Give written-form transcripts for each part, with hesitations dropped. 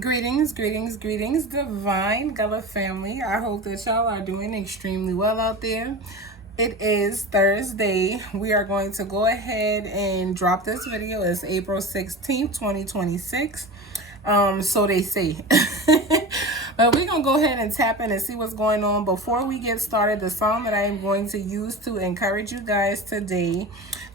Greetings, greetings, greetings, Divine Gullah family. I hope that y'all are doing extremely well out there. It is Thursday. We are going to go ahead and drop this video. It's April 16th, 2026. So they say. But we're going to go ahead and tap in and see what's going on. Before we get started, the song that I am going to use to encourage you guys today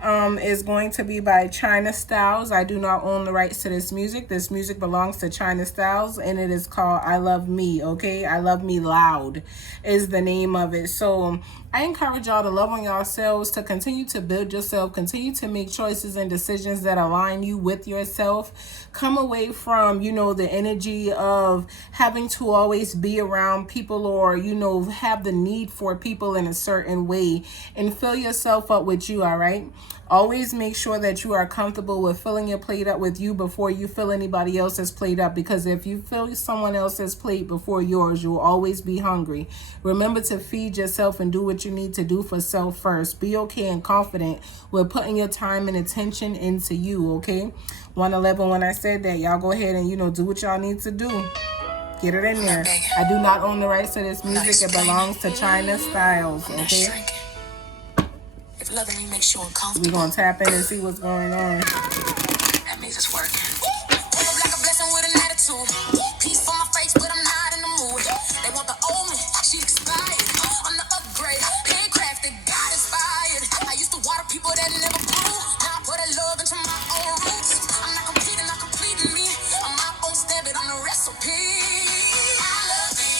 is going to be by China Styles. I do not own the rights to this music. This music belongs to China Styles, and it is called I Love Me, okay? I Love Me Loud is the name of it. So I encourage y'all to love on yourselves, to continue to build yourself, continue to make choices and decisions that align you with yourself. Come away from, the energy of having to always be around people or, have the need for people in a certain way, and fill yourself up with you, all right? Always make sure that you are comfortable with filling your plate up with you before you fill anybody else's plate up, because if you fill someone else's plate before yours, you'll always be hungry. Remember to feed yourself and do what you need to do for self first. Be okay and confident with putting your time and attention into you, okay? 111, when I said that, y'all go ahead and, do what y'all need to do. Get it in there. I do not own the rights to this music. It belongs to China Styles, okay? If loving you makes you uncomfortable, we're going to tap in and see what's going on. That means it's working. Pull up like a blessing with an attitude. Peace for my face, but I'm not in the mood. They want the old me, she expired. I'm the upgrade, handcrafted, God inspired. I used to water people that never grew. Now I put a love into my own roots. I'm not competing, not completing me. I'm my own standard, I'm the recipe. I love me,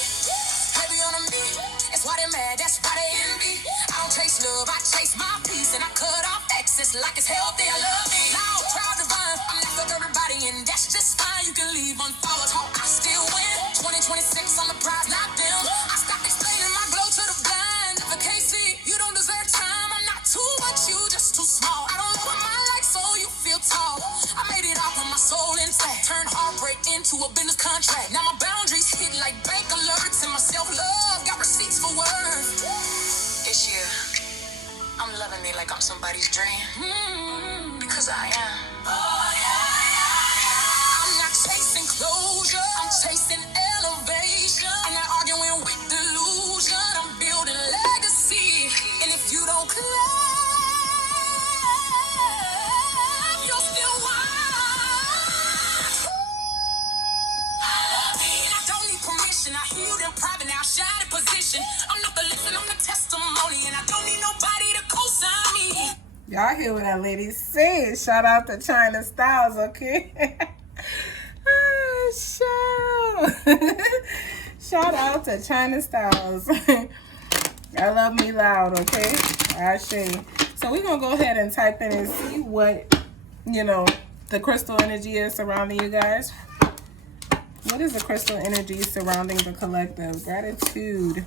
heavy on me. That's why they mad, that's why they envy. I don't chase love, I chase my peace. And I cut off excess like it's healthy. I love me, loud, proud, divine. I'm not for everybody, and that's just fine. You can leave unfollowed, hope I still win. 2026 on the prize, not them. I stopped explaining my glow to the blind. If I can't see, you don't deserve time. I'm not too much, you just too small. I don't know what my life, so you feel tall. I made it out with my soul intact. Turned heartbreak into a business contract. Now my boundaries hit like bank alerts, and my self-love got receipts for worth. This year, I'm loving me like I'm somebody's dream. Because I am. Oh, yeah. I'm not chasing closure, I'm chasing elevation. I'm not arguing with delusion, I'm building legacy. And if you don't claim, you're still wild. I love me. I don't need permission, I healed in private, now shine in position. I'm not the listen, I'm the testimony, and I don't need nobody to co-sign me. Y'all hear what that lady said. Shout out to China Styles, okay? Shout out to China Styles. I love me loud, okay? I say. So we're going to go ahead and type in and see what, the crystal energy is surrounding you guys. What is the crystal energy surrounding the collective? Gratitude.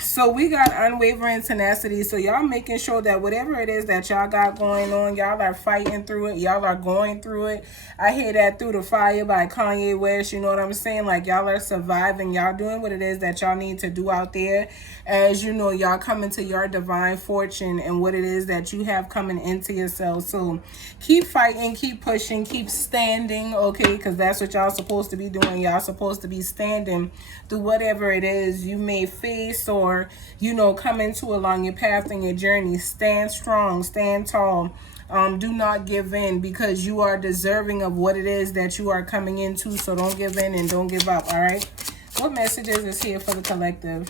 So we got unwavering tenacity. So y'all making sure that whatever it is that y'all got going on, y'all are fighting through it. Y'all are going through it. I hear that Through the Fire by Kanye West. You know what I'm saying? Like y'all are surviving. Y'all doing what it is that y'all need to do out there. As y'all come into your divine fortune and what it is that you have coming into yourself. So keep fighting, keep pushing, keep standing, okay? Because that's what y'all supposed to be doing. Y'all supposed to be standing through whatever it is you may face or, come into along your path and your journey. Stand strong, stand tall. Do not give in, because you are deserving of what it is that you are coming into. So don't give in and don't give up, all right? What messages is here for the collective?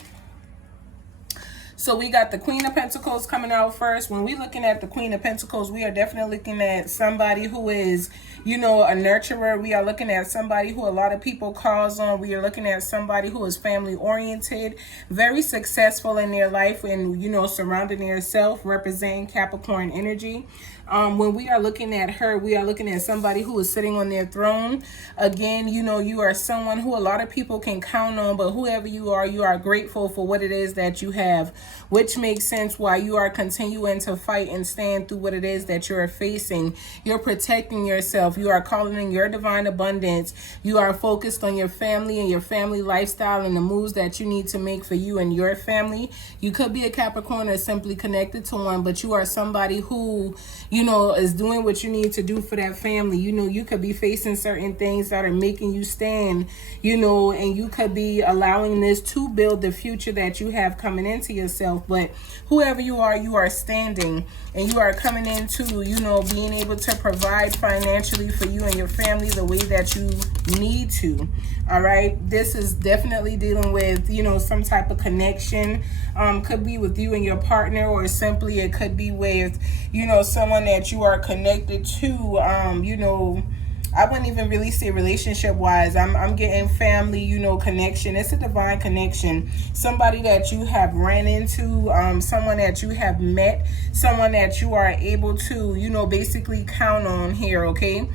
So we got the Queen of Pentacles coming out first. When we're looking at the Queen of Pentacles, we are definitely looking at somebody who is, a nurturer. We are looking at somebody who a lot of people calls on. We are looking at somebody who is family oriented, very successful in their life and, surrounding yourself, representing Capricorn energy. When we are looking at her, we are looking at somebody who is sitting on their throne. Again, you are someone who a lot of people can count on, but whoever you are grateful for what it is that you have, which makes sense why you are continuing to fight and stand through what it is that you're facing. You're protecting yourself. You are calling in your divine abundance. You are focused on your family and your family lifestyle and the moves that you need to make for you and your family. You could be a Capricorn or simply connected to one, but you are somebody who, you know, is doing what you need to do for that family. You know, you could be facing certain things that are making you stand, you know, and you could be allowing this to build the future that you have coming into yourself. But whoever you are standing, and you are coming into, you know, being able to provide financially for you and your family the way that you need to. All right, this is definitely dealing with, you know, some type of connection. Could be with you and your partner, or simply it could be with, you know, someone that you are connected to. You know, I wouldn't even really say relationship wise. I'm getting family, you know, connection. It's a divine connection. Somebody that you have ran into, someone that you have met, someone that you are able to, you know, basically count on here, okay?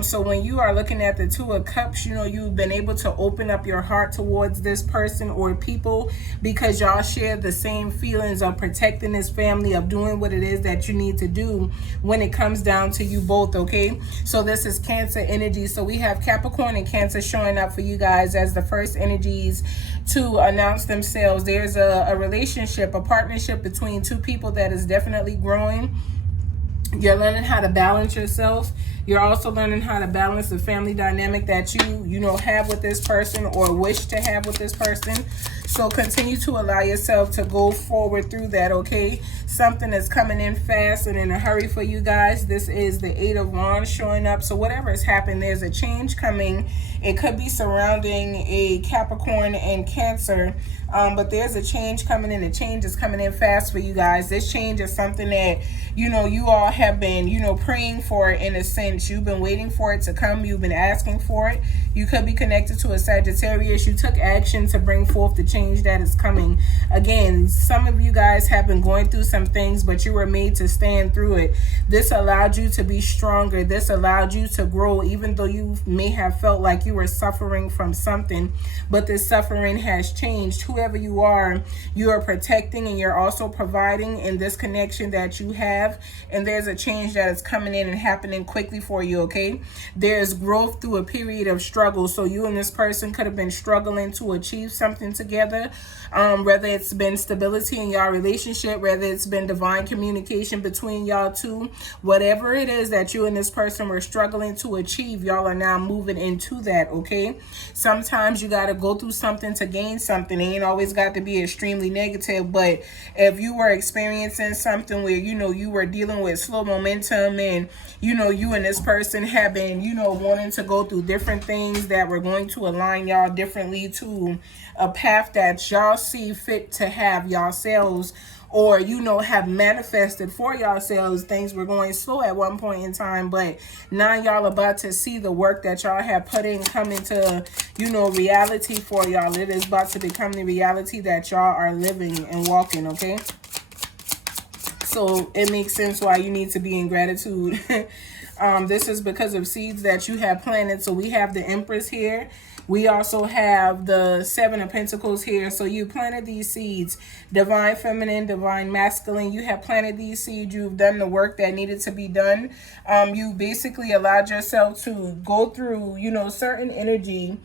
So when you are looking at the Two of Cups, you know, you've been able to open up your heart towards this person or people, because y'all share the same feelings of protecting this family, of doing what it is that you need to do when it comes down to you both, okay? So this is Cancer energy. So we have Capricorn and Cancer showing up for you guys as the first energies to announce themselves. There's a relationship, a partnership between two people that is definitely growing. You're learning how to balance yourself. You're also learning how to balance the family dynamic that you know, have with this person or wish to have with this person. So continue to allow yourself to go forward through that, okay? Something is coming in fast and in a hurry for you guys. This is the Eight of Wands showing up. So whatever has happened, there's a change coming. It could be surrounding a Capricorn and Cancer, but there's a change coming in. The change is coming in fast for you guys. This change is something that, you know, you all have been, you know, praying for in a sense. You've been waiting for it to come. You've been asking for it. You could be connected to a Sagittarius. You took action to bring forth the change that is coming. Again, some of you guys have been going through some things, but you were made to stand through it. This allowed you to be stronger. This allowed you to grow, even though you may have felt like you were suffering from something, but this suffering has changed. Whoever you are protecting, and you're also providing in this connection that you have, and there's a change that is coming in and happening quickly for you, okay? There's growth through a period of struggle. So you and this person could have been struggling to achieve something together, whether it's been stability in y'all relationship, whether it's been divine communication between y'all two, whatever it is that you and this person were struggling to achieve, y'all are now moving into that, okay? Sometimes you got to go through something to gain something. It ain't always got to be extremely negative, but if you were experiencing something where, you know, you were dealing with slow momentum, and, you know, you and this person have been, you know, wanting to go through different things that were going to align y'all differently to a path that y'all see fit to have yourselves, or, you know, have manifested for yourselves. Things were going slow at one point in time, but now y'all about to see the work that y'all have put in come into, you know, reality for y'all. It is about to become the reality that y'all are living and walking, okay? So it makes sense why you need to be in gratitude. This is because of seeds that you have planted. So we have the Empress here. We also have the Seven of Pentacles here. So you planted these seeds, divine feminine, divine masculine. You have planted these seeds. You've done the work that needed to be done. You basically allowed yourself to go through, you know, certain energy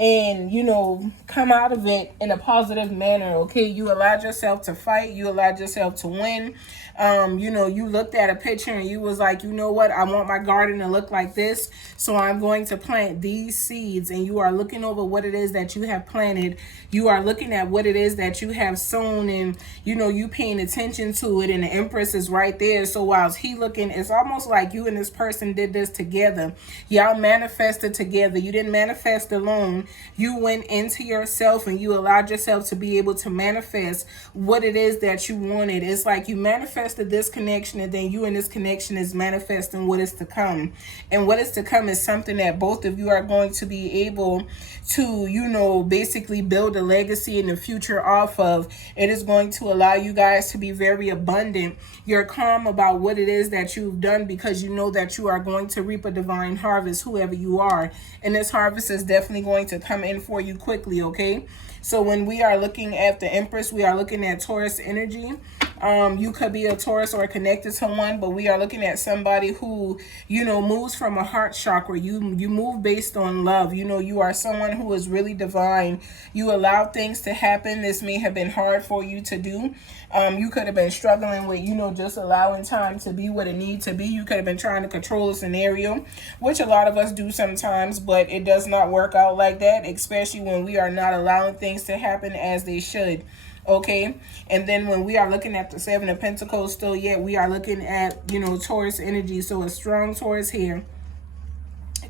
and, you know, come out of it in a positive manner, okay? You allowed yourself to fight. You allowed yourself to win. You know, you looked at a picture and you was like, you know what, I want my garden to look like this, so I'm going to plant these seeds. And you are looking over what it is that you have planted. You are looking at what it is that you have sown, and, you know, you paying attention to it, and the Empress is right there. So whilst he looking, it's almost like you and this person did this together. Y'all manifested together. You didn't manifest alone. You went into yourself and you allowed yourself to be able to manifest what it is that you wanted. It's like you manifested this connection, and then you and this connection is manifesting what is to come. And what is to come is something that both of you are going to be able to, you know, basically build a legacy in the future off of. It is going to allow you guys to be very abundant. You're calm about what it is that you've done, because you know that you are going to reap a divine harvest, whoever you are. And this harvest is definitely going to come in for you quickly, okay? So when we are looking at the Empress, we are looking at Taurus energy. You could be a Taurus or connected to one, but we are looking at somebody who, moves from a heart chakra. You move based on love. You are someone who is really divine. You allow things to happen. This may have been hard for you to do. You could have been struggling with, just allowing time to be what it needs to be. You could have been trying to control a scenario, which a lot of us do sometimes, but it does not work out like that, especially when we are not allowing things to happen as they should. Okay, and then when we are looking at the Seven of Pentacles still yet, we are looking at, Taurus energy. So a strong Taurus here,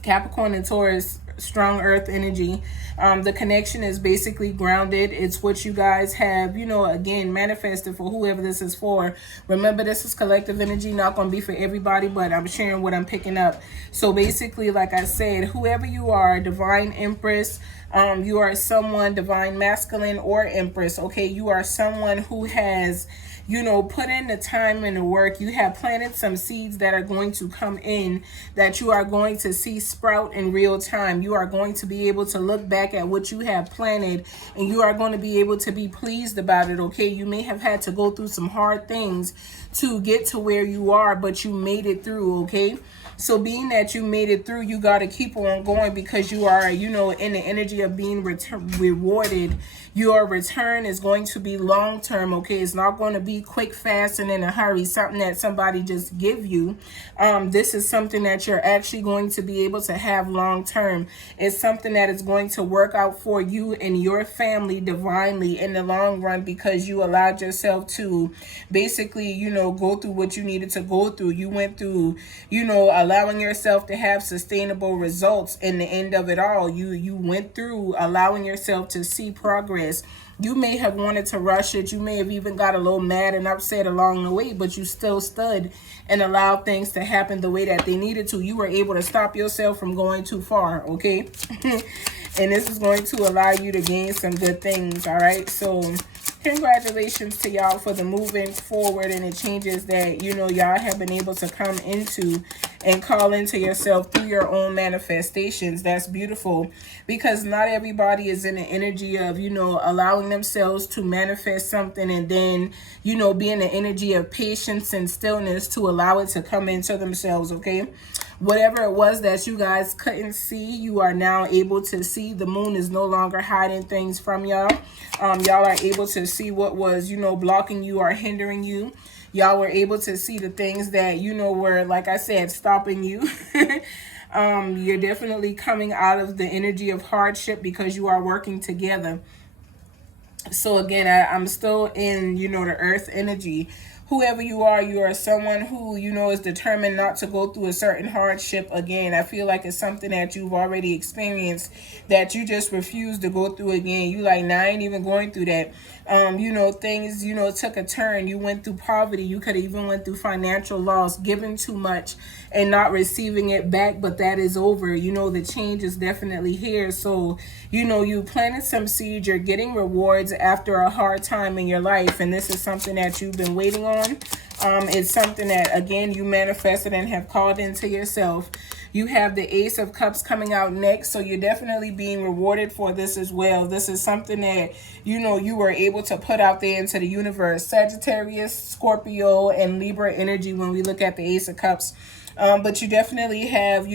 Capricorn and Taurus, strong earth energy. The connection is basically grounded. It's what you guys have, again, manifested for whoever this is for. Remember, this is collective energy, not going to be for everybody, but I'm sharing what I'm picking up. So basically, like I said, whoever you are, divine empress, you are someone, divine masculine or empress, okay? You are someone who has, put in the time and the work. You have planted some seeds that are going to come in, that you are going to see sprout in real time. You are going to be able to look back at what you have planted, and you are going to be able to be pleased about it, okay? You may have had to go through some hard things to get to where you are, but you made it through, okay? So being that you made it through, you got to keep on going, because you are, in the energy of being rewarded. Your return is going to be long term, okay? It's not going to be quick, fast, and in a hurry, something that somebody just give you. This is something that you're actually going to be able to have long term. It's something that is going to work out for you and your family divinely in the long run, because you allowed yourself to basically, go through what you needed to go through. You went through, allowing yourself to have sustainable results in the end of it all. You went through allowing yourself to see progress. You may have wanted to rush it. You may have even got a little mad and upset along the way, but you still stood and allowed things to happen the way that they needed to. You were able to stop yourself from going too far, okay? And this is going to allow you to gain some good things, all right? So congratulations to y'all for the moving forward and the changes that, y'all have been able to come into and call into yourself through your own manifestations. That's beautiful, because not everybody is in the energy of, allowing themselves to manifest something and then, be in the energy of patience and stillness to allow it to come into themselves, okay? Whatever it was that you guys couldn't see, you are now able to see. The moon is no longer hiding things from y'all. Y'all are able to see what was, blocking you or hindering you. Y'all were able to see the things that, were, like I said, stopping you. You're definitely coming out of the energy of hardship because you are working together. So again, I'm still in, the earth energy. Whoever you are someone who, is determined not to go through a certain hardship again. I feel like it's something that you've already experienced that you just refuse to go through again. You like, nah, I ain't even going through that. Things, took a turn. You went through poverty. You could have even went through financial loss, giving too much and not receiving it back, but that is over. The change is definitely here. So, you planted some seeds. You're getting rewards after a hard time in your life, and this is something that you've been waiting on. It's something that, again, you manifested and have called into yourself. You have the Ace of Cups coming out next, so you're definitely being rewarded for this as well. This is something that, you were able to put out there into the universe. Sagittarius, Scorpio, and Libra energy when we look at the Ace of Cups. But you definitely have,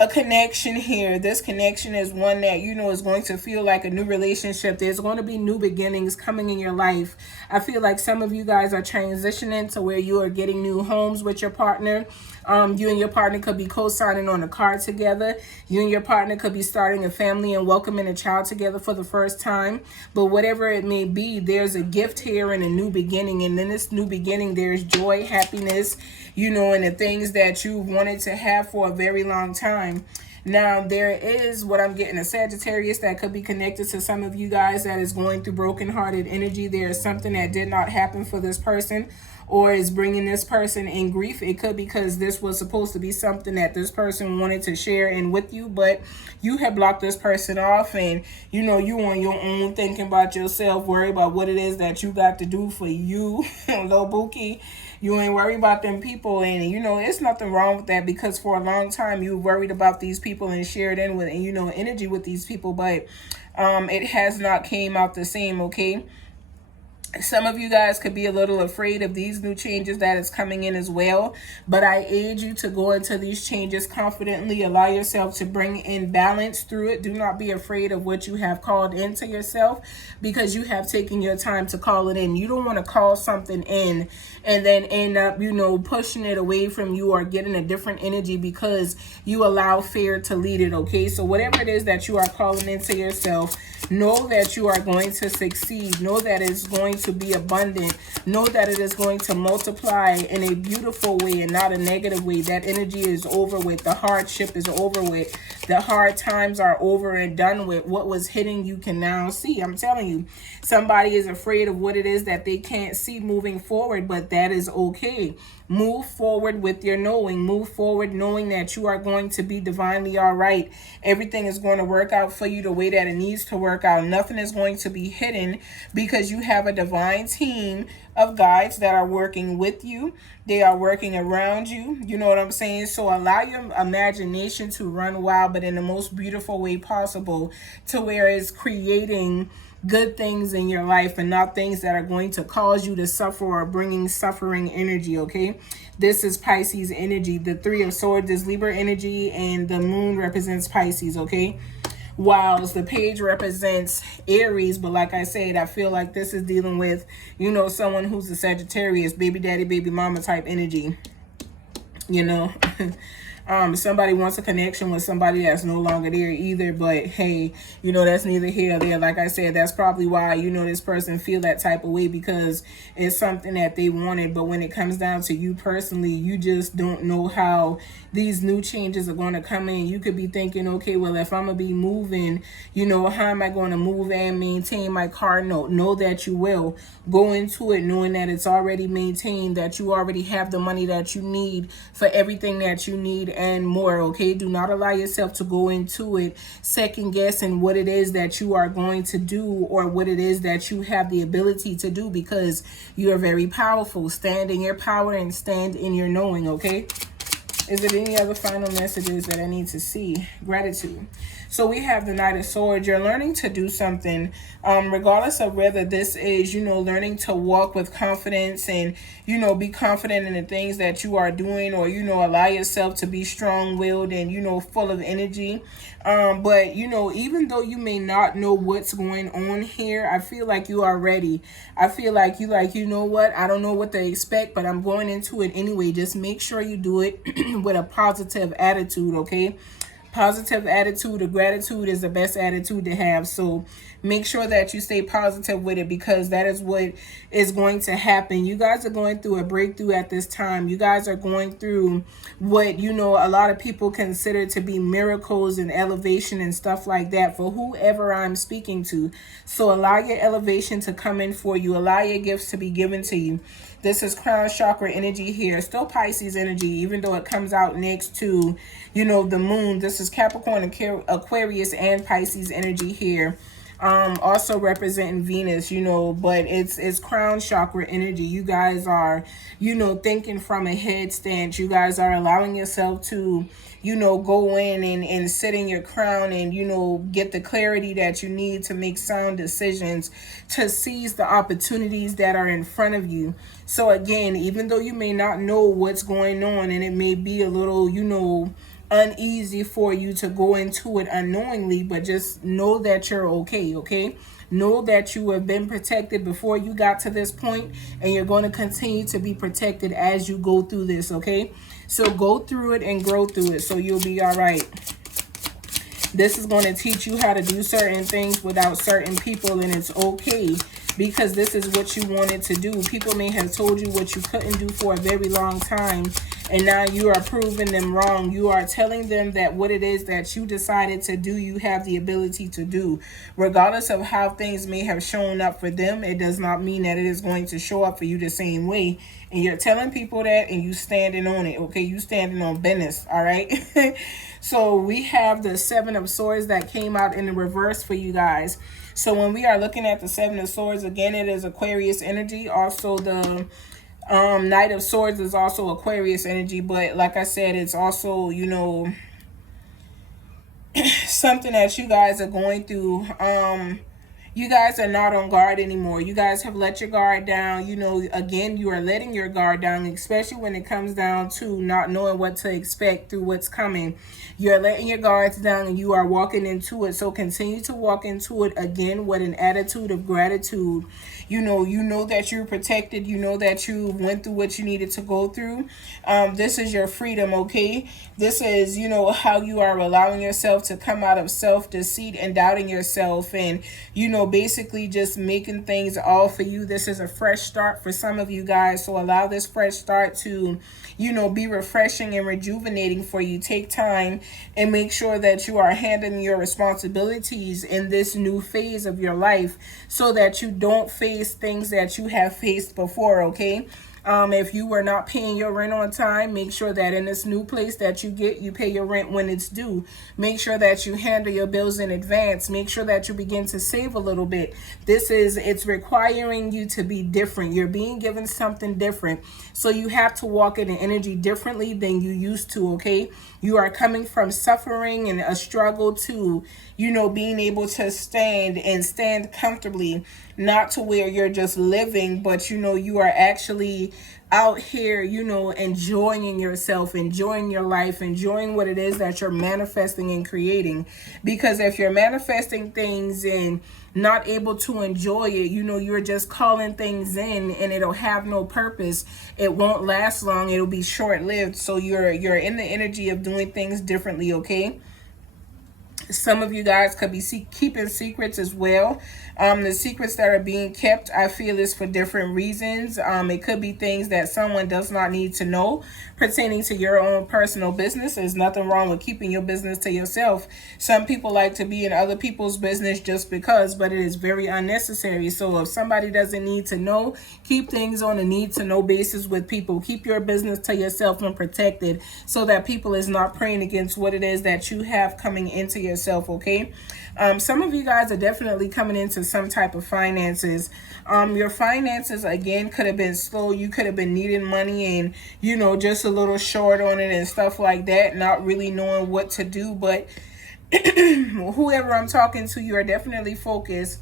a connection here. This connection is one that, is going to feel like a new relationship. There's going to be new beginnings coming in your life. I feel like some of you guys are transitioning to where you are getting new homes with your partner. You and your partner could be co-signing on a car together. You and your partner could be starting a family and welcoming a child together for the first time. But whatever it may be, there's a gift here and a new beginning. And in this new beginning, there's joy, happiness, and the things that you wanted to have for a very long time. Now, there is what I'm getting, a Sagittarius that could be connected to some of you guys that is going through brokenhearted energy. There is something that did not happen for this person, or is bringing this person in grief. It could be because this was supposed to be something that this person wanted to share in with you, but you have blocked this person off, and you on your own, thinking about yourself, worry about what it is that you got to do for you. Little Bookie, you ain't worried about them people, and it's nothing wrong with that, because for a long time you worried about these people and shared in with, and energy with these people, but it has not came out the same, okay? Some of you guys could be a little afraid of these new changes that is coming in as well, but I aid you to go into these changes confidently. Allow yourself to bring in balance through it. Do not be afraid of what you have called into yourself, because you have taken your time to call it in. You don't want to call something in and then end up, pushing it away from you or getting a different energy because you allow fear to lead it, okay? So whatever it is that you are calling into yourself, know that you are going to succeed. Know that it's going to be abundant. Know that it is going to multiply in a beautiful way and not a negative way. That energy is over with. The hardship is over with. The hard times are over and done with. What was hidden, you can now see. I'm telling you, somebody is afraid of what it is that they can't see moving forward, but that is okay. Move forward with your knowing. Move forward knowing that you are going to be divinely all right. Everything is going to work out for you the way that it needs to work out. Nothing is going to be hidden because you have a divine team of guides that are working with you. They are working around you. You know what I'm saying? So allow your imagination to run wild, but in the most beautiful way possible, to where it's creating good things in your life and not things that are going to cause you to suffer or bringing suffering energy, okay? This is Pisces energy. The Three of Swords is Libra energy, and the moon represents Pisces, okay? Whilst the page represents Aries, but like I said, I feel like this is dealing with, someone who's a Sagittarius, baby daddy, baby mama type energy, somebody wants a connection with somebody that's no longer there either, but hey, that's neither here or there. Like I said, that's probably why, this person feel that type of way, because it's something that they wanted, but when it comes down to you personally, you just don't know how these new changes are going to come in. You could be thinking, okay, well, if I'm gonna be moving, how am I going to move and maintain my car note? Know that you will. Go into it knowing that it's already maintained, that you already have the money that you need for everything that you need and more, okay? Do not allow yourself to go into it second guessing what it is that you are going to do or what it is that you have the ability to do, because you are very powerful. Stand in your power and stand in your knowing, okay? Is there any other final messages that I need to see? Gratitude. So we have the Knight of Swords. You're learning to do something, regardless of whether this is, learning to walk with confidence and, be confident in the things that you are doing, or, allow yourself to be strong-willed and, full of energy. But, even though you may not know what's going on here, I feel like you are ready. I feel like you know what? I don't know what to expect, but I'm going into it anyway. Just make sure you do it with a positive attitude, okay? Positive attitude of gratitude is the best attitude to have. So make sure that you stay positive with it, because that is what is going to happen. You guys are going through a breakthrough at this time. You guys are going through what, a lot of people consider to be miracles and elevation and stuff like that for whoever I'm speaking to. So allow your elevation to come in for you. Allow your gifts to be given to you. This is crown chakra energy here. Still Pisces energy, even though it comes out next to, the moon. This is Capricorn, Aquarius, and Pisces energy here. Also representing Venus, but it's crown chakra energy. You guys are, thinking from a headstand. You guys are allowing yourself to, go in and sit in your crown and, get the clarity that you need to make sound decisions, to seize the opportunities that are in front of you. So again, even though you may not know what's going on and it may be a little, uneasy for you to go into it unknowingly, but just know that you're okay? Know that you have been protected before you got to this point, and you're going to continue to be protected as you go through this, okay? So go through it and grow through it, so you'll be all right. This is going to teach you how to do certain things without certain people, and it's okay, because this is what you wanted to do. People may have told you what you couldn't do for a very long time, and now you are proving them wrong. You are telling them that what it is that you decided to do, you have the ability to do. Regardless of how things may have shown up for them, it does not mean that it is going to show up for you the same way. And you're telling people that, and you standing on it, okay? You standing on business, all right? So we have the Seven of Swords that came out in the reverse for you guys. So when we are looking at the Seven of Swords, again, it is Aquarius energy. Also, the Knight of Swords is also Aquarius energy. But like I said, it's also, something that you guys are going through. you guys are not on guard anymore. You guys have let your guard down. You know, again, you are letting your guard down, especially when it comes down to not knowing what to expect through what's coming. You're letting your guards down and you are walking into it. So continue to walk into it again with an attitude of gratitude. You know that you're protected. You know that you went through what you needed to go through. This is your freedom, okay? This is, how you are allowing yourself to come out of self-deceit and doubting yourself and, basically just making things all for you. This is a fresh start for some of you guys. So allow this fresh start to, be refreshing and rejuvenating for you. Take time and make sure that you are handling your responsibilities in this new phase of your life so that you don't face things that you have faced before, okay? If you were not paying your rent on time, make sure that in this new place that you get, you pay your rent when it's due. Make sure that you handle your bills in advance. Make sure that you begin to save a little bit. It's requiring you to be different. You're being given something different. So you have to walk in the energy differently than you used to, okay? You are coming from suffering and a struggle to, being able to stand comfortably, not to where you're just living, but, you are actually out here, enjoying yourself, enjoying your life, enjoying what it is that you're manifesting and creating. Because if you're manifesting things and not able to enjoy it, you're just calling things in and it'll have no purpose. It won't last long. It'll be short-lived. So you're in the energy of doing things differently, okay? Some of you guys could be keeping secrets as well. The secrets that are being kept, I feel, is for different reasons. It could be things that someone does not need to know pertaining to your own personal business. There's nothing wrong with keeping your business to yourself. Some people like to be in other people's business just because, but it is very unnecessary. So if somebody doesn't need to know, keep things on a need to know basis with people. Keep your business to yourself and protected so that people is not praying against what it is that you have coming into yourself, okay? Some of you guys are definitely coming into some type of finances. Your finances, again, could have been slow. You could have been needing money and, just a little short on it and stuff like that, not really knowing what to do. But whoever I'm talking to, you are definitely focused.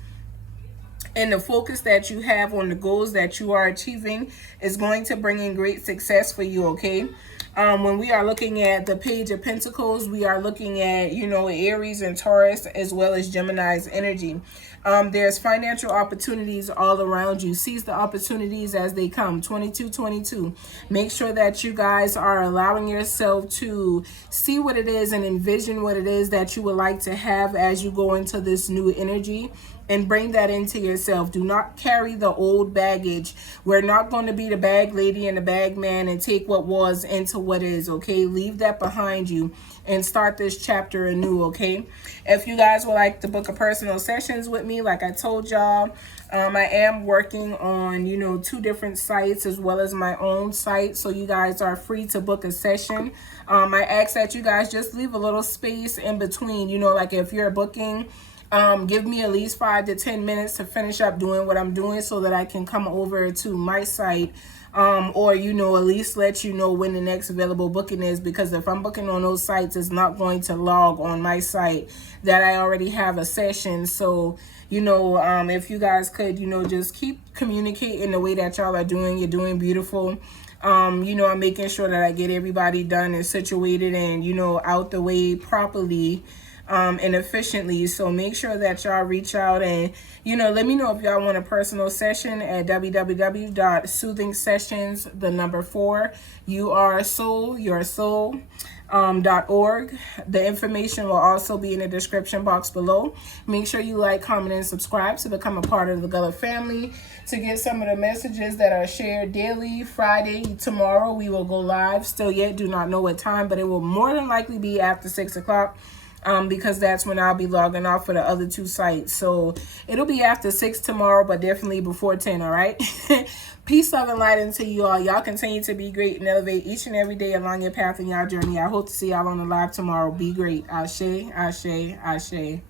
And the focus that you have on the goals that you are achieving is going to bring in great success for you, okay? When we are looking at the Page of Pentacles, we are looking at, Aries and Taurus as well as Gemini's energy. There's financial opportunities all around you. Seize the opportunities as they come. 2222. Make sure that you guys are allowing yourself to see what it is and envision what it is that you would like to have as you go into this new energy. And bring that into yourself. Do not carry the old baggage. We're not going to be the bag lady and the bag man and take what was into what is, okay? Leave that behind you and start this chapter anew, okay? If you guys would like to book a personal sessions with me, like I told y'all, I am working on, 2 different sites as well as my own site. So you guys are free to book a session. I ask that you guys just leave a little space in between, like if you're booking, give me at least 5 to 10 minutes to finish up doing what I'm doing so that I can come over to my site, or, at least let you know when the next available booking is, because if I'm booking on those sites, it's not going to log on my site that I already have a session. So, if you guys could, just keep communicating the way that y'all are doing. You're doing beautiful. I'm making sure that I get everybody done and situated and, out the way properly. And efficiently. So make sure that y'all reach out and, let me know if y'all want a personal session at www.soothing-sessions.org. The information will also be in the description box below. Make sure you like, comment, and subscribe to become a part of the Gullah family to get some of the messages that are shared daily. Friday, tomorrow, we will go live. Still yet do not know what time, but it will more than likely be after 6 o'clock. Because that's when I'll be logging off for the other 2 sites. So it'll be after 6 tomorrow, but definitely before 10, all right? Peace, love, and light into you all. Y'all continue to be great and elevate each and every day along your path and your journey. I hope to see y'all on the live tomorrow. Be great. Ashe, ashe, ashe.